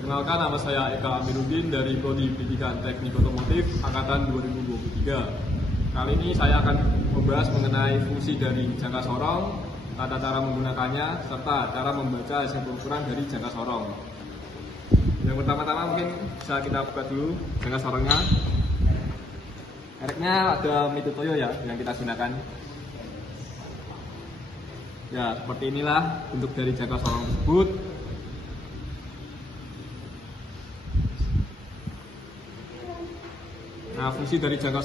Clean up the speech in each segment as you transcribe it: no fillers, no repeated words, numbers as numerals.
Perkenalkan, nama saya Eka Amiruddin dari Prodi Pendidikan Teknik Otomotif Angkatan 2023. Kali ini saya akan membahas mengenai fungsi dari jangka sorong, tata cara menggunakannya, serta cara membaca hasil pengukuran dari jangka sorong. Yang pertama-tama mungkin bisa kita buka dulu jangka sorongnya. Mereknya ada Mito Toyo ya yang kita gunakan. Ya, seperti inilah bentuk dari jangka sorong tersebut. Nah, fungsi dari jangka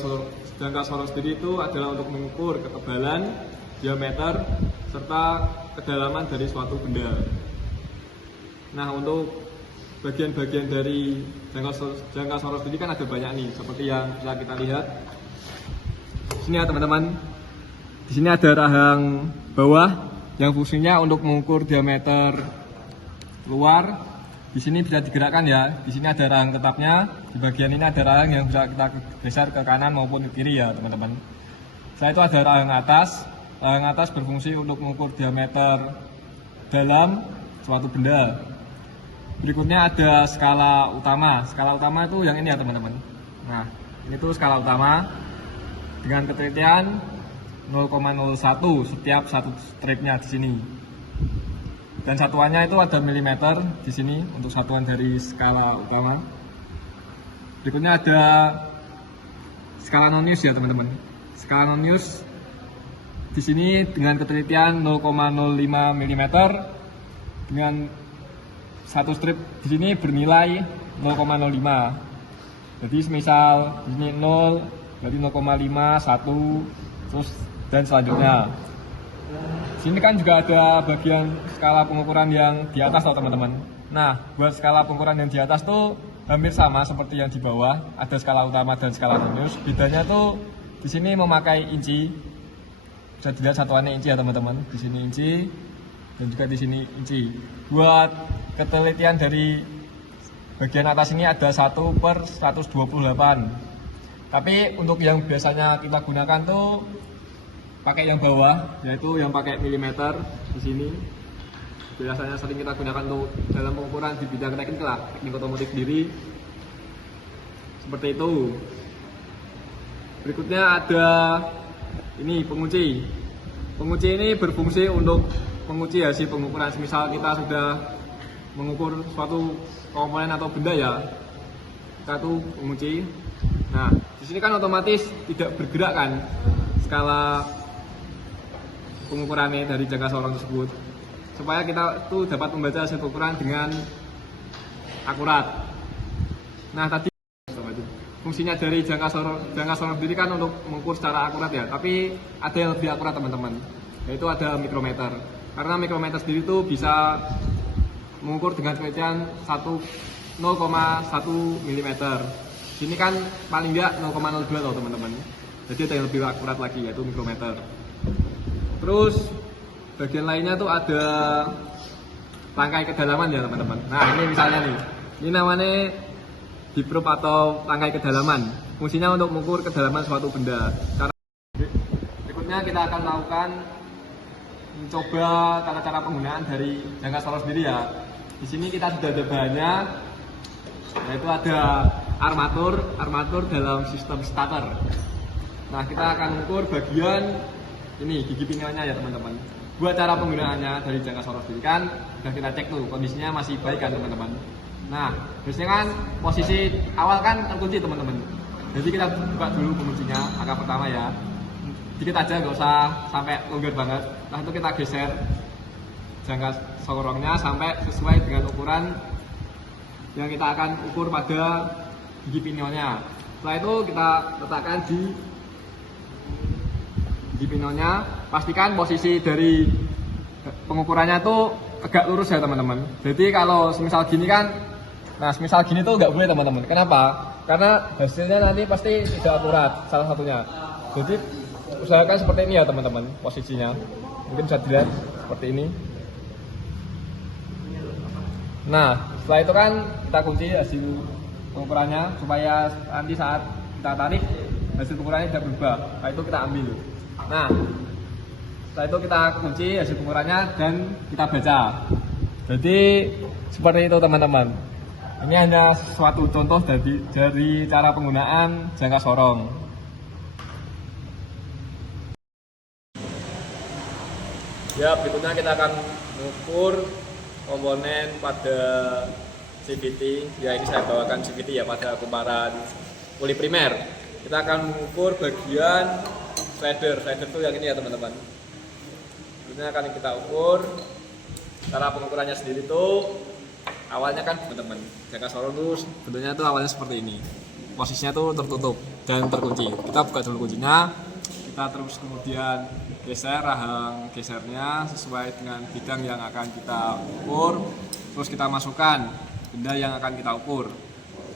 sorong sendiri itu adalah untuk mengukur ketebalan, diameter, serta kedalaman dari suatu benda. Nah, untuk bagian-bagian dari jangka sorong sendiri kan ada banyak nih, seperti yang bisa kita lihat. Di sini ya teman-teman, di sini ada rahang bawah yang fungsinya untuk mengukur diameter luar. Di sini bisa digerakkan ya. Di sini ada rahang tetapnya. Di bagian ini ada rahang yang bisa kita geser ke kanan maupun ke kiri ya teman-teman. Setelah itu ada rahang atas. Rahang atas berfungsi untuk mengukur diameter dalam suatu benda. Berikutnya ada skala utama. Skala utama itu yang ini ya teman-teman. Nah, ini tuh skala utama dengan ketelitian 0,01 setiap satu stripnya di sini. Dan satuannya itu ada milimeter di sini untuk satuan dari skala utama. Berikutnya ada skala Nonius ya teman-teman. Skala Nonius di sini dengan ketelitian 0,05 mm dengan satu strip di sini bernilai 0,05. Jadi semisal di sini 0, berarti 0,5, 1, terus dan selanjutnya. Sini kan juga ada bagian skala pengukuran yang di atas teman-teman. Nah, buat skala pengukuran yang di atas tuh hampir sama seperti yang di bawah. Ada skala utama dan skala Nonius. Bedanya tuh di sini memakai inci. Bisa dilihat satuannya inci ya teman-teman. Di sini inci dan juga di sini inci. Buat ketelitian dari bagian atas ini ada 1/128. Tapi untuk yang biasanya kita gunakan tuh pakai yang bawah, yaitu yang pakai milimeter di sini. Biasanya sering kita gunakan untuk dalam pengukuran di bidang teknik lah, teknik otomotif sendiri. Seperti itu. Berikutnya ada ini pengunci. Pengunci ini berfungsi untuk mengunci hasil pengukuran. Misal kita sudah mengukur suatu komponen atau benda ya, kita tuh mengunci. Nah, di sini kan otomatis tidak bergerak kan skala pengukurannya dari jangka sorong tersebut, supaya kita tuh dapat membaca hasil pengukuran dengan akurat. Nah, tadi fungsinya dari jangka sorong sendiri kan untuk mengukur secara akurat ya, tapi ada yang lebih akurat teman-teman, yaitu ada mikrometer. Karena mikrometer sendiri tuh bisa mengukur dengan ketelitian 0,1 mm. Ini kan paling enggak 0,02 loh teman-teman. Jadi ada yang lebih akurat lagi, yaitu mikrometer. Terus bagian lainnya tuh ada tangkai kedalaman ya teman-teman. Nah, ini misalnya nih, ini namanya diprobe atau tangkai kedalaman. Fungsinya untuk mengukur kedalaman suatu benda. Berikutnya kita akan melakukan mencoba tata cara penggunaan dari jangka sorong sendiri ya. Di sini kita sudah ada bahannya, yaitu ada armatur dalam sistem starter. Nah, kita akan mengukur bagian ini gigi pinggangnya ya teman-teman. Buat cara penggunaannya dari jangka sorong sendiri kan sudah kita cek tuh kondisinya masih baik kan teman-teman. Nah, biasanya kan posisi awal kan terkunci teman-teman. Jadi kita buka dulu penguncinya, angka pertama ya. Dikit aja, nggak usah sampai longgar banget. Nah, itu kita geser jangka sorongnya sampai sesuai dengan ukuran yang kita akan ukur pada gigi pinggangnya. Setelah itu kita letakkan di pinnya, pastikan posisi dari pengukurannya tuh agak lurus ya teman-teman. Jadi kalau semisal gini kan, nah semisal gini tuh nggak boleh teman-teman. Kenapa? Karena hasilnya nanti pasti tidak akurat salah satunya. Jadi usahakan seperti ini ya teman-teman posisinya. Mungkin bisa dilihat seperti ini. Nah, setelah itu kan kita kunci hasil pengukurannya supaya nanti saat kita tarik hasil pengukurannya tidak berubah. Nah, itu kita ambil. Nah, setelah itu kita kunci hasil pengukurannya dan kita baca. Jadi seperti itu teman-teman. Ini hanya suatu contoh dari cara penggunaan jangka sorong. Ya, berikutnya kita akan mengukur komponen pada CVT. Ya, ini saya bawakan CVT ya pada kumparan poli primer. Kita akan mengukur bagian slider. Slider itu yang ini ya teman-teman. Ini akan kita ukur. Cara pengukurannya sendiri tuh awalnya kan teman-teman jangka sorong tuh bentuknya tuh awalnya seperti ini. Posisinya tuh tertutup dan terkunci. Kita buka dulu kuncinya. Kita terus kemudian geser rahang gesernya sesuai dengan bidang yang akan kita ukur. Terus kita masukkan benda yang akan kita ukur.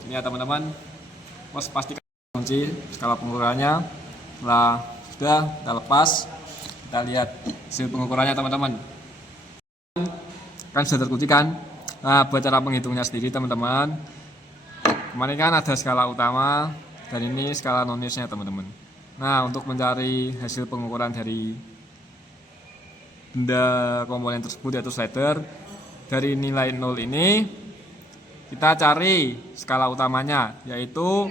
Ini ya teman-teman. Pastikan kunci skala pengukurannya. Setelah sudah kita lepas, kita lihat hasil pengukurannya teman-teman. Kan sudah terkunci kan. Nah, buat cara menghitungnya sendiri teman-teman. Kemarin kan ada skala utama dan ini skala non-newsnya teman-teman. Nah, untuk mencari hasil pengukuran dari benda komponen tersebut yaitu slider, dari nilai 0 ini kita cari skala utamanya, yaitu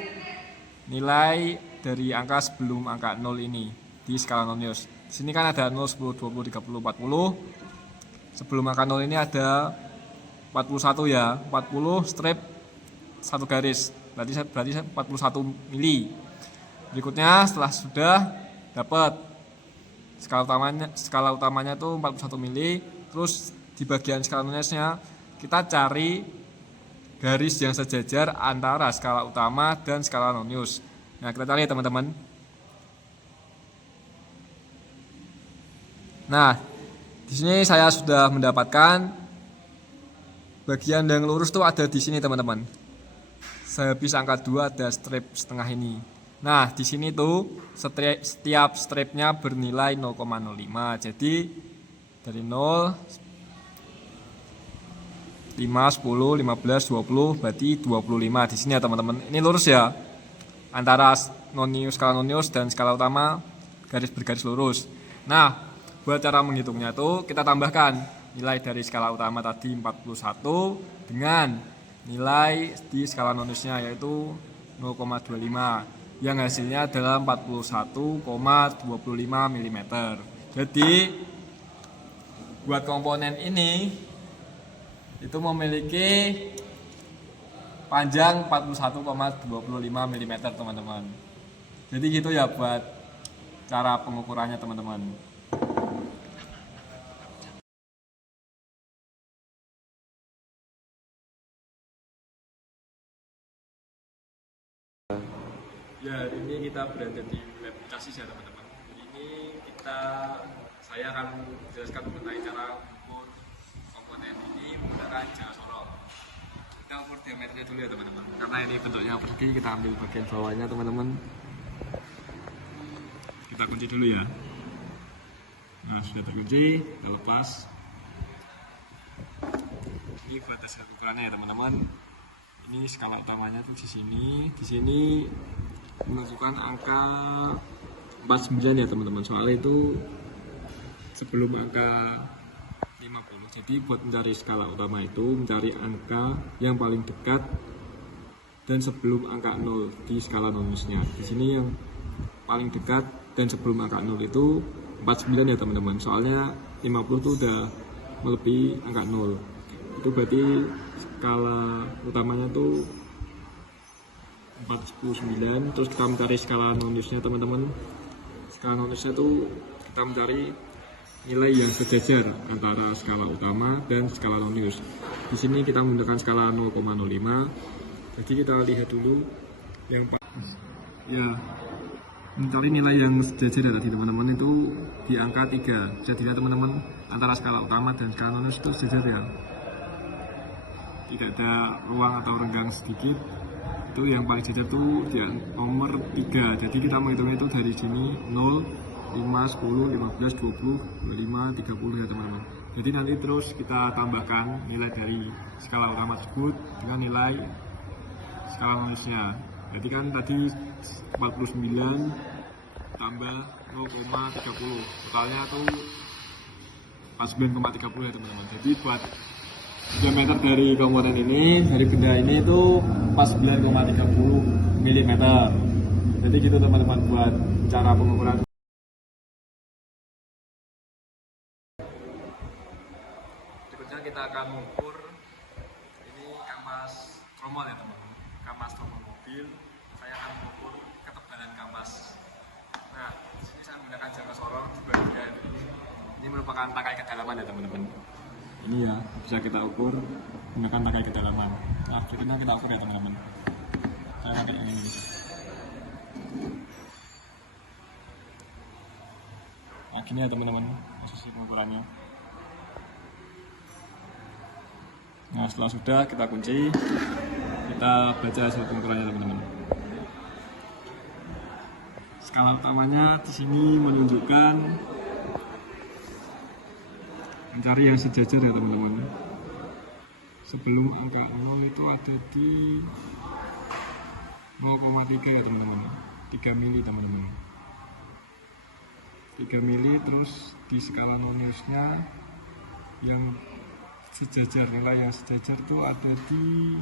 nilai dari angka sebelum angka 0 ini di skala non-news. Di sini kan ada 0, 10, 20, 30, 40. Sebelum angka 0 ini ada 41 ya, 40 strip 1 garis, berarti 41 mili. Berikutnya setelah sudah dapat skala utamanya itu 41 mili, terus di bagian skala non-newsnya kita cari garis yang sejajar antara skala utama dan skala non-news. Nah, kita cari teman-teman. Nah, di sini saya sudah mendapatkan bagian yang lurus tuh ada di sini teman-teman. Sehabis angka 2 ada strip setengah ini. Nah, di sini tuh setiap stripnya bernilai 0,05. Jadi dari 0, 5, 10, 15, 20 berarti 25 di sini ya teman-teman. Ini lurus ya. Antara skala non-news dan skala utama garis bergaris lurus. Nah, buat cara menghitungnya tuh kita tambahkan nilai dari skala utama tadi 41 dengan nilai di skala non-newsnya yaitu 0,25. Yang hasilnya adalah 41,25 mm. Jadi buat komponen ini itu memiliki panjang 41,25 mm teman-teman. Jadi gitu ya buat cara pengukurannya teman-teman. Ya, hari ini kita berada di lab chassis ya teman-teman. Ini saya akan menjelaskan mengenai cara mengukur komponen ini menggunakan jangka sorong. Kita ukur diameternya dulu ya teman-teman. Karena ini bentuknya persegi, kita ambil bagian bawahnya teman-teman. Kita kunci dulu ya. Nah, sudah terkunci, kita lepas. Ini buat hasil ukurannya ya teman-teman. Ini skala utamanya tuh di sini. Di sini menunjukkan angka 49 ya teman-teman. Soalnya itu sebelum angka 50. Jadi buat mencari skala utama itu mencari angka yang paling dekat dan sebelum angka 0 di skala non-newsnya. Di sini yang paling dekat dan sebelum angka 0 itu 49 ya teman-teman. Soalnya 50 itu udah melebihi angka 0. Itu berarti skala utamanya tuh 49. Terus kita mencari skala non-newsnya teman-teman. Skala non-newsnya tuh kita mencari nilai yang sejajar antara skala utama dan skala non-news. Di sini kita menggunakan skala 0,05. Jadi kita lihat dulu yang ya, mencari nilai yang sejajar ya tadi teman-teman itu di angka 3. Jadi ya teman-teman, antara skala utama dan skala non-news itu sejajar ya. Tidak ada ruang atau renggang sedikit. Itu yang paling sejajar tuh di nomor 3. Jadi kita menghitungnya itu dari sini 0, 5, 10, 15, 20, 25, 30 ya teman-teman. Jadi nanti terus kita tambahkan nilai dari skala utama tersebut dengan nilai skala non-newsnya. Jadi kan tadi 49 tambah 0,30, totalnya tuh 49,30 ya teman-teman. Jadi buat Diameter dari komponen ini, dari benda ini itu 49,30 mm. Jadi gitu teman-teman buat cara pengukuran. Berikutnya kita akan mengukur ini kampas tromol ya teman-teman, kampas tromol mobil. Saya akan mengukur ketebalan kampas. Nah, di sini saya menggunakan jangka sorong juga ini. Ini merupakan tangkai kedalaman ya teman-teman. Ini ya bisa kita ukur menggunakan tangkai kedalaman. Nah, berikutnya kita ukur ya teman-teman. Saya pakai yang ini. Nah, gini ya teman-teman posisi pengukurannya. Nah, setelah sudah kita kunci, kita baca hasil pengukurannya teman-teman. Skala utamanya di sini menunjukkan mencari yang sejajar ya teman-teman. Sebelum angka 0 itu ada di 0,3 ya teman-teman, 3 mili teman-teman, 3 mili. Terus di skala nonisnya yang sejajar, nilai yang sejajar itu ada di